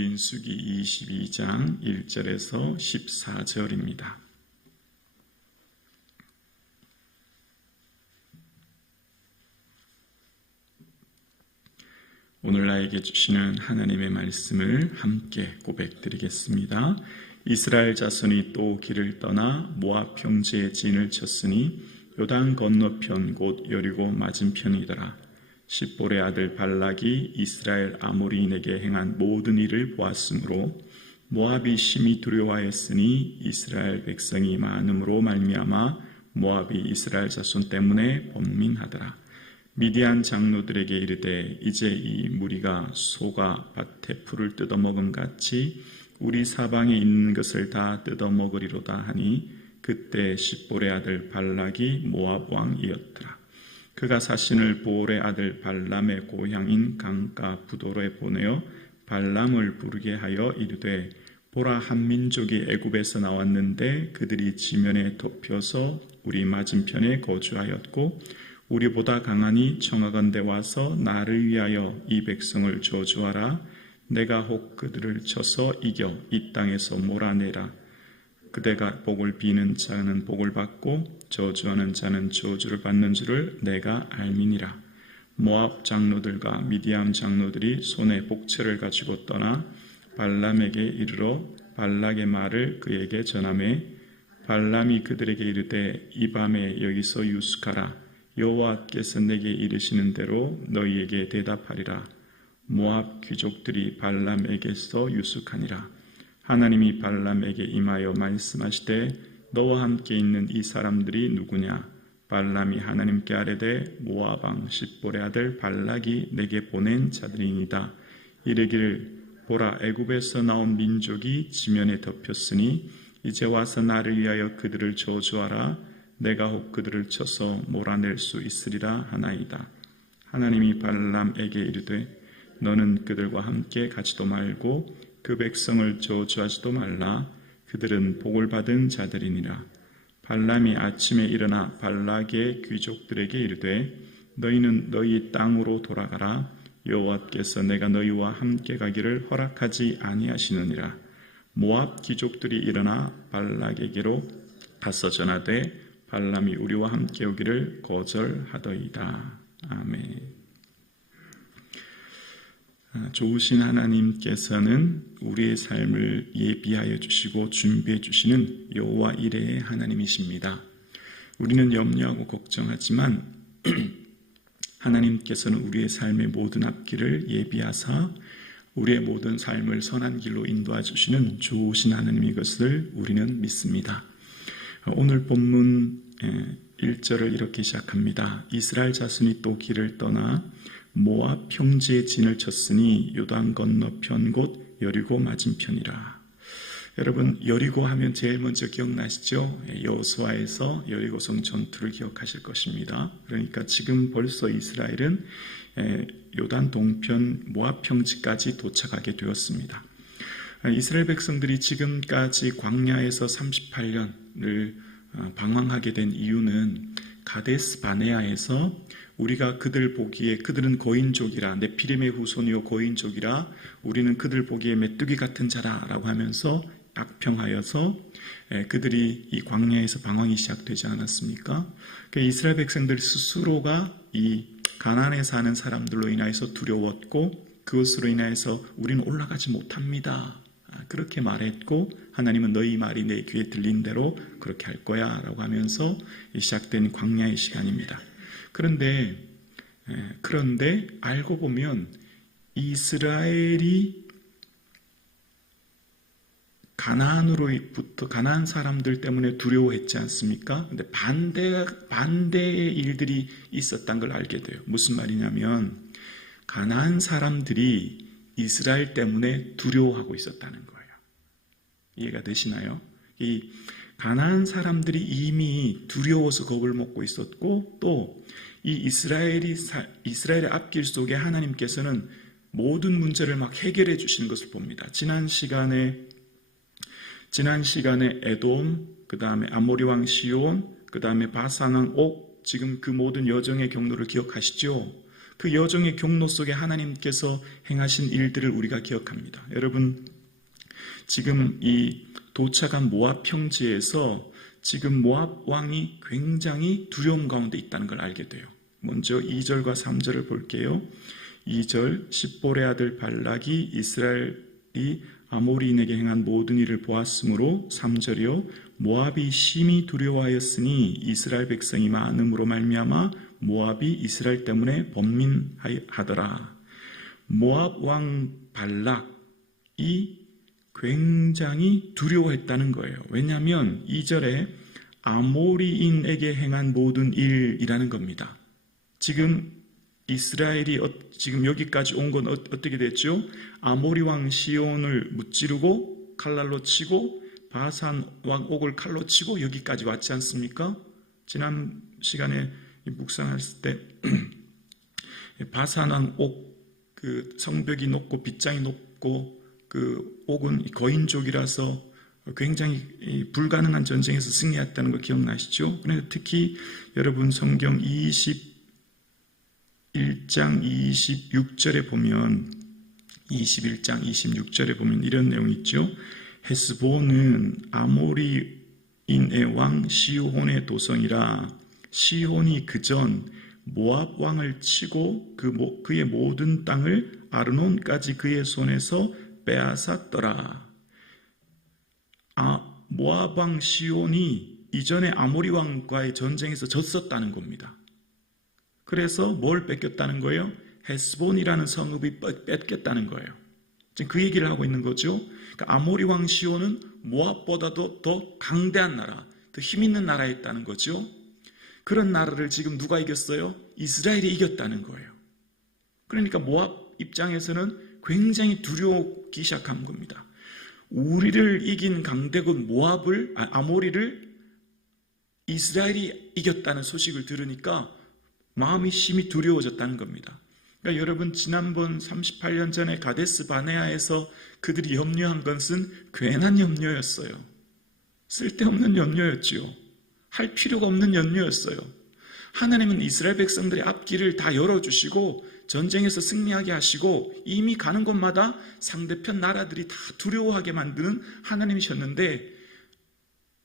민수기 22장 1절에서 14절입니다. 오늘 나에게 주시는 하나님의 말씀을 함께 고백드리겠습니다. 이스라엘 자손이 또 길을 떠나 모압 평지에 진을 쳤으니 요단 건너편 곧 여리고 맞은편이더라. 십볼의 아들 발락이 이스라엘 아모리인에게 행한 모든 일을 보았으므로 모압이 심히 두려워하였으니 이스라엘 백성이 많음으로 말미암아 모압이 이스라엘 자손 때문에 번민하더라. 미디안 장로들에게 이르되 이제 이 무리가 소가 밭에 풀을 뜯어먹음 같이 우리 사방에 있는 것을 다 뜯어먹으리로다 하니 그때 십볼의 아들 발락이 모압 왕이었더라. 그가 사신을 보올의 아들 발람의 고향인 강가 부도로에 보내어 발람을 부르게 하여 이르되 보라, 한 민족이 애굽에서 나왔는데 그들이 지면에 덮여서 우리 맞은편에 거주하였고 우리보다 강하니 청하건대 와서 나를 위하여 이 백성을 저주하라. 내가 혹 그들을 쳐서 이겨 이 땅에서 몰아내라. 그대가 복을 비는 자는 복을 받고 저주하는 자는 저주를 받는 줄을 내가 알미니라. 모압 장로들과 미디안 장로들이 손에 복채를 가지고 떠나 발람에게 이르러 발락의 말을 그에게 전하매 발람이 그들에게 이르되 이 밤에 여기서 유숙하라. 여호와께서 내게 이르시는 대로 너희에게 대답하리라. 모압 귀족들이 발람에게서 유숙하니라. 하나님이 발람에게 임하여 말씀하시되 너와 함께 있는 이 사람들이 누구냐? 발람이 하나님께 아뢰되 모압 왕 십볼의 아들 발락이 내게 보낸 자들이니이다. 이르기를 보라, 애굽에서 나온 민족이 지면에 덮였으니 이제 와서 나를 위하여 그들을 저주하라. 내가 혹 그들을 쳐서 몰아낼 수 있으리라 하나이다. 하나님이 발람에게 이르되 너는 그들과 함께 가지도 말고 그 백성을 저주하지도 말라. 그들은 복을 받은 자들이니라. 발람이 아침에 일어나 발락의 귀족들에게 이르되 너희는 너희 땅으로 돌아가라. 여호와께서 내가 너희와 함께 가기를 허락하지 아니하시느니라. 모압 귀족들이 일어나 발락에게로 가서 전하되 발람이 우리와 함께 오기를 거절하더이다. 아멘. 좋으신 하나님께서는 우리의 삶을 예비하여 주시고 준비해 주시는 여호와 이레의 하나님이십니다. 우리는 염려하고 걱정하지만 하나님께서는 우리의 삶의 모든 앞길을 예비하사 우리의 모든 삶을 선한 길로 인도해 주시는 좋으신 하나님인 것을 우리는 믿습니다. 오늘 본문 1절을 이렇게 시작합니다. 이스라엘 자손이 또 길을 떠나 모압 평지에 진을 쳤으니 요단 건너편 곧 여리고 맞은편이라. 여러분, 여리고 하면 제일 먼저 기억나시죠? 여호수아에서 여리고성 전투를 기억하실 것입니다. 그러니까 지금 벌써 이스라엘은 요단 동편 모압 평지까지 도착하게 되었습니다. 이스라엘 백성들이 지금까지 광야에서 38년을 방황하게 된 이유는 가데스 바네아에서 우리가 그들 보기에 그들은 거인족이라, 네피림의 후손이요 거인족이라, 우리는 그들 보기에 메뚜기 같은 자라라고 하면서 악평하여서 그들이 이 광야에서 방황이 시작되지 않았습니까? 그러니까 이스라엘 백성들 스스로가 이 가나안에 사는 사람들로 인하여서 두려웠고 그것으로 인하여서 우리는 올라가지 못합니다. 그렇게 말했고 하나님은 너희 말이 내 귀에 들린 대로 그렇게 할 거야 라고 하면서 시작된 광야의 시간입니다. 그런데 알고 보면 이스라엘이 가나안 사람들 때문에 두려워했지 않습니까? 근데 반대의 일들이 있었다는 걸 알게 돼요. 무슨 말이냐면 가나안 사람들이 이스라엘 때문에 두려워하고 있었다는 거예요. 이해가 되시나요? 이 가나안 사람들이 이미 두려워서 겁을 먹고 있었고 또 이 이스라엘의 앞길 속에 하나님께서는 모든 문제를 막 해결해 주시는 것을 봅니다. 지난 시간에 에돔, 그 다음에 아모리 왕 시온, 그 다음에 바산 왕 옥, 지금 그 모든 여정의 경로를 기억하시죠? 그 여정의 경로 속에 하나님께서 행하신 일들을 우리가 기억합니다. 여러분, 지금 이 도착한 모압 평지에서 지금 모압 왕이 굉장히 두려움 가운데 있다는 걸 알게 돼요. 먼저 2절과 3절을 볼게요. 2절, 십볼의 아들 발락이 이스라엘이 아모리인에게 행한 모든 일을 보았으므로 3절이요, 모압이 심히 두려워하였으니 이스라엘 백성이 많음으로 말미암아 모압이 이스라엘 때문에 번민하더라. 모압 왕 발락이 굉장히 두려워했다는 거예요. 왜냐하면 2절에 아모리인에게 행한 모든 일이라는 겁니다. 지금 이스라엘이 지금 여기까지 온 건 어떻게 됐죠? 아모리 왕 시온을 무찌르고 칼날로 치고 바산 왕 옥을 칼로 치고 여기까지 왔지 않습니까? 지난 시간에 묵상했을 때 바산 왕 옥 그 성벽이 높고 빗장이 높고 그 옥은 거인족이라서 굉장히 불가능한 전쟁에서 승리했다는 거 기억나시죠? 그런데 특히 여러분 성경 21장 26절에 보면 21장 26절에 보면 이런 내용이 있죠. 헤스본은 아모리인의 왕 시혼의 도성이라. 시혼이 그전 모압 왕을 치고 그의 모든 땅을 아르논까지 그의 손에서 빼앗았더라. 모압 왕 시온이 이전에 아모리 왕과의 전쟁에서 졌었다는 겁니다. 그래서 뭘 뺏겼다는 거예요? 헤스본이라는 성읍이 뺏겼다는 거예요. 지금 그 얘기를 하고 있는 거죠. 그러니까 아모리 왕 시온은 모압보다도 더 강대한 나라, 더 힘 있는 나라였다는 거죠. 그런 나라를 지금 누가 이겼어요? 이스라엘이 이겼다는 거예요. 그러니까 모압 입장에서는 굉장히 두려워하기 시작한 겁니다. 우리를 이긴 강대국 아모리를 이스라엘이 이겼다는 소식을 들으니까 마음이 심히 두려워졌다는 겁니다. 그러니까 여러분, 지난번 38년 전에 가데스 바네아에서 그들이 염려한 것은 괜한 염려였어요. 쓸데없는 염려였지요. 할 필요가 없는 염려였어요. 하나님은 이스라엘 백성들의 앞길을 다 열어주시고 전쟁에서 승리하게 하시고 이미 가는 곳마다 상대편 나라들이 다 두려워하게 만드는 하나님이셨는데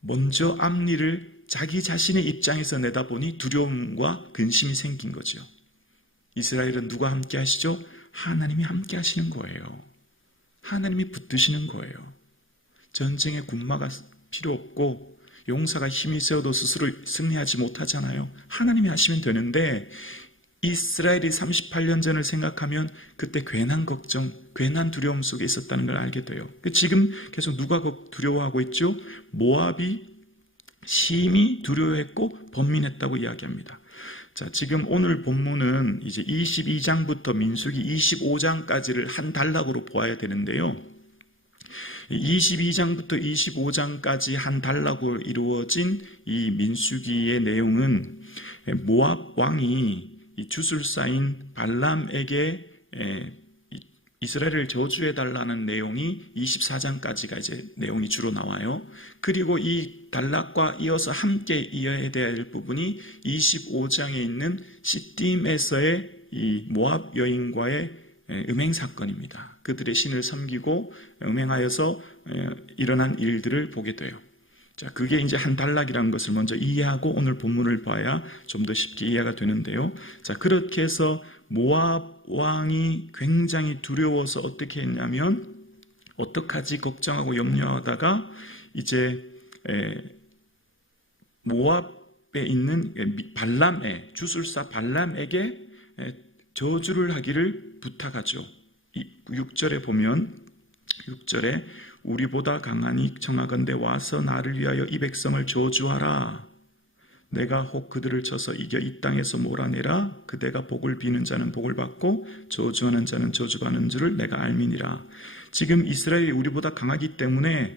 먼저 앞일을 자기 자신의 입장에서 내다보니 두려움과 근심이 생긴 거죠. 이스라엘은 누가 함께 하시죠? 하나님이 함께 하시는 거예요. 하나님이 붙드시는 거예요. 전쟁에 군마가 필요 없고 용사가 힘이 세어도 스스로 승리하지 못하잖아요. 하나님이 하시면 되는데 이스라엘이 38년 전을 생각하면 그때 괜한 걱정, 괜한 두려움 속에 있었다는 걸 알게 돼요. 지금 계속 누가 두려워하고 있죠? 모압이 심히 두려워했고 번민했다고 이야기합니다. 자, 지금 오늘 본문은 이제 22장부터 민수기 25장까지를 한 단락으로 보아야 되는데요. 22장부터 25장까지 한 단락으로 이루어진 이 민수기의 내용은 모압 왕이 이 주술사인 발람에게 이스라엘을 저주해달라는 내용이 24장까지가 이제 내용이 주로 나와요. 그리고 이 단락과 이어서 함께 이어야 될 부분이 25장에 있는 시딤에서의 이 모압 여인과의 음행 사건입니다. 그들의 신을 섬기고 음행하여서 일어난 일들을 보게 돼요. 자, 그게 이제 한 단락이라는 것을 먼저 이해하고 오늘 본문을 봐야 좀 더 쉽게 이해가 되는데요. 자, 그렇게 해서 모압 왕이 굉장히 두려워서 어떻게 했냐면 어떡하지 걱정하고 염려하다가 이제 모압에 있는 발람의 주술사 발람에게 저주를 하기를 부탁하죠. 6절에 보면 6절에 우리보다 강하니 청하건대 와서 나를 위하여 이 백성을 저주하라. 내가 혹 그들을 쳐서 이겨 이 땅에서 몰아내라. 그대가 복을 비는 자는 복을 받고 저주하는 자는 저주받는 줄을 내가 알미니라. 지금 이스라엘이 우리보다 강하기 때문에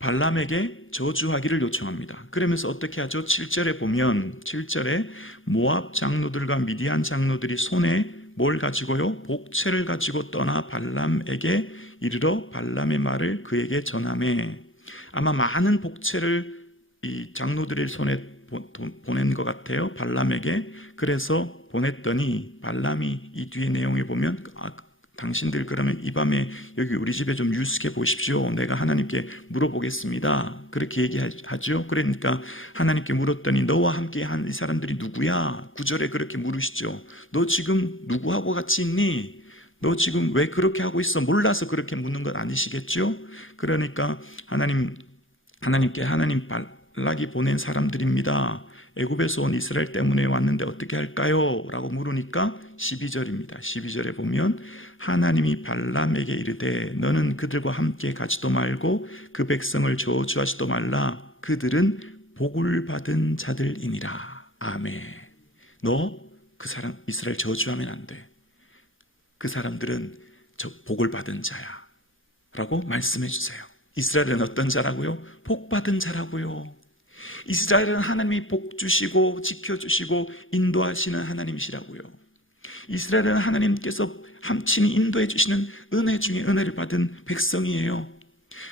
발람에게 저주하기를 요청합니다. 그러면서 어떻게 하죠? 7절에 보면 7절에 모압 장로들과 미디안 장로들이 손에 뭘 가지고요? 복채를 가지고 떠나 발람에게 이르러 발람의 말을 그에게 전하매. 아마 많은 복채를 이 장로들의 손에 보낸 것 같아요. 발람에게. 그래서 보냈더니 발람이 이 뒤에 내용에 보면 당신들 그러면 이 밤에 여기 우리 집에 좀 유숙해 보십시오. 내가 하나님께 물어보겠습니다. 그렇게 얘기하죠. 그러니까 하나님께 물었더니 너와 함께 한 이 사람들이 누구야? 9절에 그렇게 물으시죠. 너 지금 누구하고 같이 있니? 너 지금 왜 그렇게 하고 있어? 몰라서 그렇게 묻는 건 아니시겠죠? 그러니까 하나님께 하나님 발락이 보낸 사람들입니다. 애굽에서 온 이스라엘 때문에 왔는데 어떻게 할까요? 라고 물으니까 12절입니다. 12절에 보면 하나님이 발람에게 이르되 너는 그들과 함께 가지도 말고 그 백성을 저주하지도 말라. 그들은 복을 받은 자들이니라. 아멘. 너 그 사람 이스라엘 저주하면 안 돼. 그 사람들은 복을 받은 자야 라고 말씀해 주세요. 이스라엘은 어떤 자라고요? 복 받은 자라고요. 이스라엘은 하나님이 복 주시고 지켜주시고 인도하시는 하나님이시라고요. 이스라엘은 하나님께서 친히 인도해 주시는 은혜 중에 은혜를 받은 백성이에요.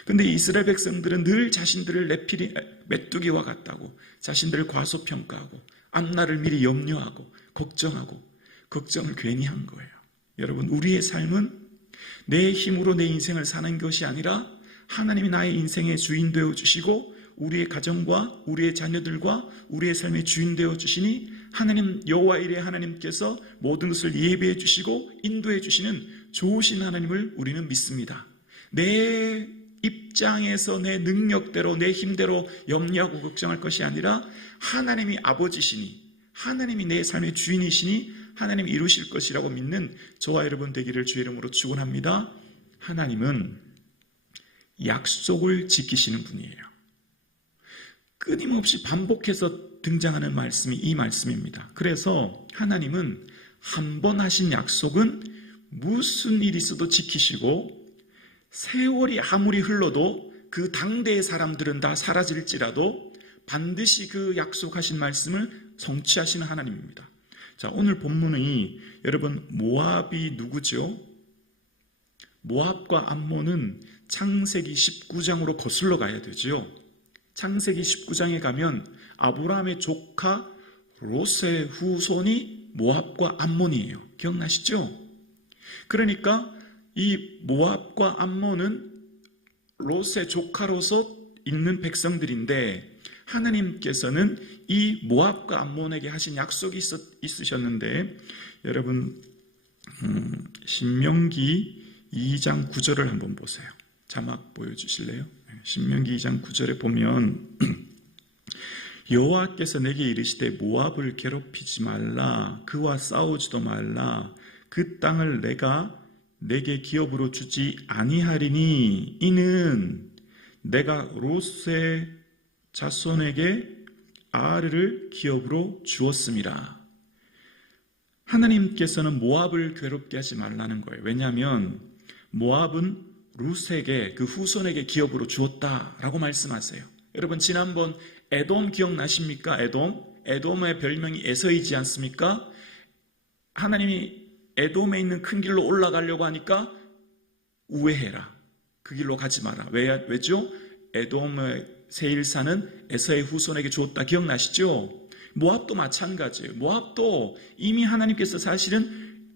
근데 이스라엘 백성들은 늘 자신들을 메뚜기와 같다고 자신들을 과소평가하고 앞날을 미리 염려하고 걱정을 괜히 한 거예요. 여러분, 우리의 삶은 내 힘으로 내 인생을 사는 것이 아니라 하나님이 나의 인생의 주인 되어 주시고 우리의 가정과 우리의 자녀들과 우리의 삶의 주인 되어 주시니 하나님 여호와 이레 하나님께서 모든 것을 예비해 주시고 인도해 주시는 좋으신 하나님을 우리는 믿습니다. 내 입장에서 내 능력대로 내 힘대로 염려하고 걱정할 것이 아니라 하나님이 아버지시니 하나님이 내 삶의 주인이시니 하나님이 이루실 것이라고 믿는 저와 여러분 되기를 주의 이름으로 축원합니다. 하나님은 약속을 지키시는 분이에요. 끊임없이 반복해서 등장하는 말씀이 이 말씀입니다. 그래서 하나님은 한 번 하신 약속은 무슨 일이 있어도 지키시고 세월이 아무리 흘러도 그 당대의 사람들은 다 사라질지라도 반드시 그 약속하신 말씀을 성취하시는 하나님입니다. 자, 오늘 본문이 여러분 모압이 누구죠? 모압과 암몬은 창세기 19장으로 거슬러 가야 되죠. 창세기 19장에 가면 아브라함의 조카 롯의 후손이 모압과 암몬이에요. 기억나시죠? 그러니까 이 모압과 암몬은 롯의 조카로서 있는 백성들인데 하나님께서는 이 모압과 암몬에게 하신 약속이 있으셨는데 여러분 신명기 2장 9절을 한번 보세요. 자막 보여주실래요? 신명기 2장 9절에 보면 여호와께서 내게 이르시되 모압을 괴롭히지 말라 그와 싸우지도 말라 그 땅을 내게 기업으로 주지 아니하리니 이는 내가 롯의 자손에게 아르를 기업으로 주었음이라. 하나님께서는 모압을 괴롭게 하지 말라는 거예요. 왜냐하면 모압은 룻에게 그 후손에게 기업으로 주었다라고 말씀하세요. 여러분 지난번 에돔 기억나십니까? 에돔의 별명이 에서이지 않습니까? 하나님이 에돔에 있는 큰 길로 올라가려고 하니까 우회해라. 그 길로 가지 마라. 왜죠? 에돔의 세일산은 에서의 후손에게 주었다. 기억나시죠? 모압도 마찬가지예요. 모압도 이미 하나님께서 사실은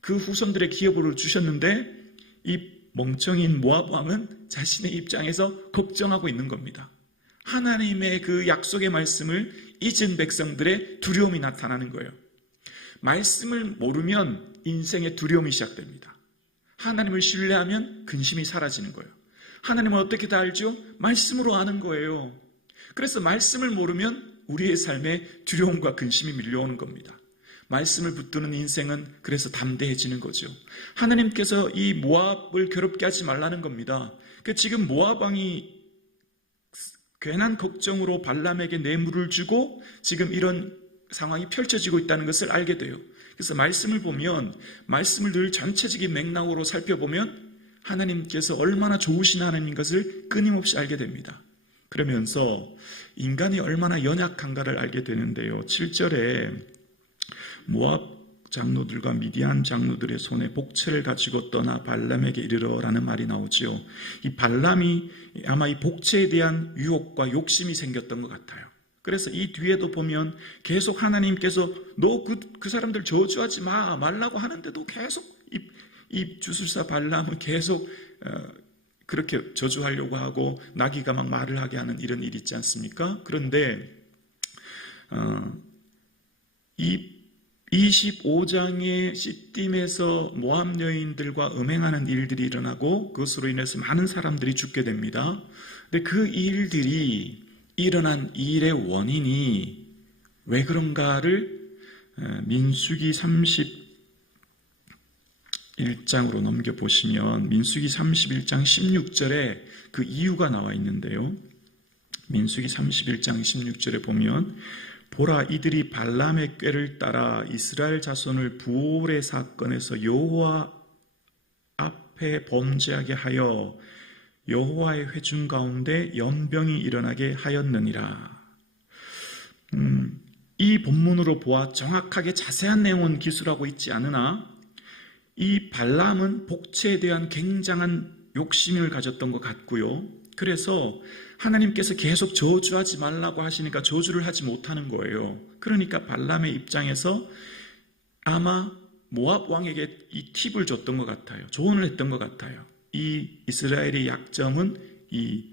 그 후손들의 기업으로 주셨는데 이 멍청인 모압 왕은 자신의 입장에서 걱정하고 있는 겁니다. 하나님의 그 약속의 말씀을 잊은 백성들의 두려움이 나타나는 거예요. 말씀을 모르면 인생의 두려움이 시작됩니다. 하나님을 신뢰하면 근심이 사라지는 거예요. 하나님은 어떻게 다 알죠? 말씀으로 아는 거예요. 그래서 말씀을 모르면 우리의 삶에 두려움과 근심이 밀려오는 겁니다. 말씀을 붙드는 인생은 그래서 담대해지는 거죠. 하나님께서 이 모압을 괴롭게 하지 말라는 겁니다. 지금 모압 왕이 괜한 걱정으로 발람에게 뇌물을 주고 지금 이런 상황이 펼쳐지고 있다는 것을 알게 돼요. 그래서 말씀을 보면 말씀을 늘 전체적인 맥락으로 살펴보면 하나님께서 얼마나 좋으신 하나님인 것을 끊임없이 알게 됩니다. 그러면서 인간이 얼마나 연약한가를 알게 되는데요. 7절에 모압 장로들과 미디안 장로들의 손에 복채를 가지고 떠나 발람에게 이르러라는 말이 나오지요. 이 발람이 아마 이 복채에 대한 유혹과 욕심이 생겼던 것 같아요. 그래서 이 뒤에도 보면 계속 하나님께서 너 그 사람들 저주하지 말라고 하는데도 계속 이 주술사 발람은 계속 그렇게 저주하려고 하고 나귀가 막 말을 하게 하는 이런 일이 있지 않습니까? 그런데 이 25장의 시딤에서 모압 여인들과 음행하는 일들이 일어나고 그것으로 인해서 많은 사람들이 죽게 됩니다. 근데 그 일들이 일어난 일의 원인이 왜 그런가를 민수기 31장으로 넘겨보시면 민수기 31장 16절에 그 이유가 나와 있는데요. 민수기 31장 16절에 보면 보라 이들이 발람의 꾀를 따라 이스라엘 자손을 부올의 사건에서 여호와 앞에 범죄하게 하여 여호와의 회중 가운데 연병이 일어나게 하였느니라. 이 본문으로 보아 정확하게 자세한 내용은 기술하고 있지 않으나 이 발람은 복채에 대한 굉장한 욕심을 가졌던 것 같고요. 그래서 하나님께서 계속 저주하지 말라고 하시니까 저주를 하지 못하는 거예요. 그러니까 발람의 입장에서 아마 모압 왕에게 이 팁을 줬던 것 같아요. 조언을 했던 것 같아요. 이 이스라엘의 약점은 이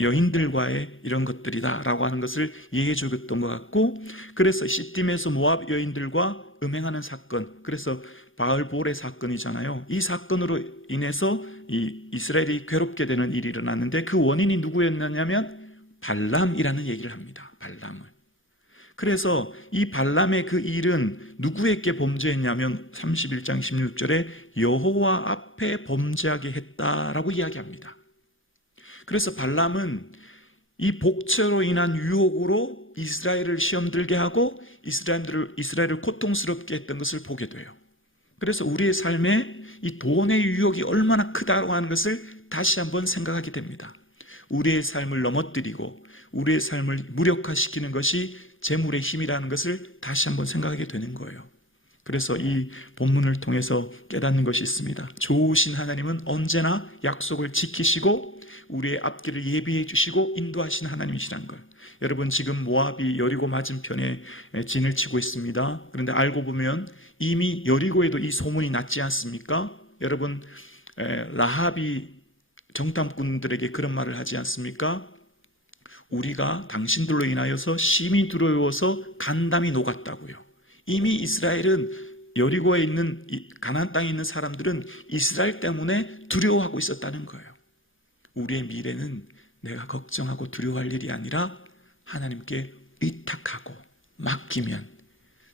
여인들과의 이런 것들이다라고 하는 것을 얘기해 주었던 것 같고, 그래서 시딤에서 모압 여인들과 음행하는 사건, 그래서 바알볼의 사건이잖아요. 이 사건으로 인해서 이 이스라엘이 괴롭게 되는 일이 일어났는데 그 원인이 누구였느냐면 발람이라는 얘기를 합니다. 발람을. 그래서 이 발람의 그 일은 누구에게 범죄했냐면 31장 16절에 여호와 앞에 범죄하게 했다라고 이야기합니다. 그래서 발람은 이 복채로 인한 유혹으로 이스라엘을 시험 들게 하고 이스라엘을 고통스럽게 했던 것을 보게 돼요. 그래서 우리의 삶에 이 돈의 유혹이 얼마나 크다고 하는 것을 다시 한번 생각하게 됩니다. 우리의 삶을 넘어뜨리고 우리의 삶을 무력화시키는 것이 재물의 힘이라는 것을 다시 한번 생각하게 되는 거예요. 그래서 이 본문을 통해서 깨닫는 것이 있습니다. 좋으신 하나님은 언제나 약속을 지키시고 우리의 앞길을 예비해 주시고 인도하시는 하나님이시란 걸. 여러분, 지금 모압이 여리고 맞은편에 진을 치고 있습니다. 그런데 알고 보면 이미 여리고에도 이 소문이 났지 않습니까? 여러분, 라합이 정탐꾼들에게 그런 말을 하지 않습니까? 우리가 당신들로 인하여서 심히 두려워서 간담이 녹았다고요. 이미 이스라엘은 여리고에 있는 가나안 땅에 있는 사람들은 이스라엘 때문에 두려워하고 있었다는 거예요. 우리의 미래는 내가 걱정하고 두려워할 일이 아니라 하나님께 의탁하고 맡기면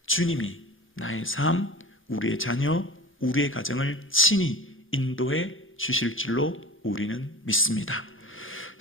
주님이 나의 삶, 우리의 자녀, 우리의 가정을 친히 인도해 주실 줄로 우리는 믿습니다.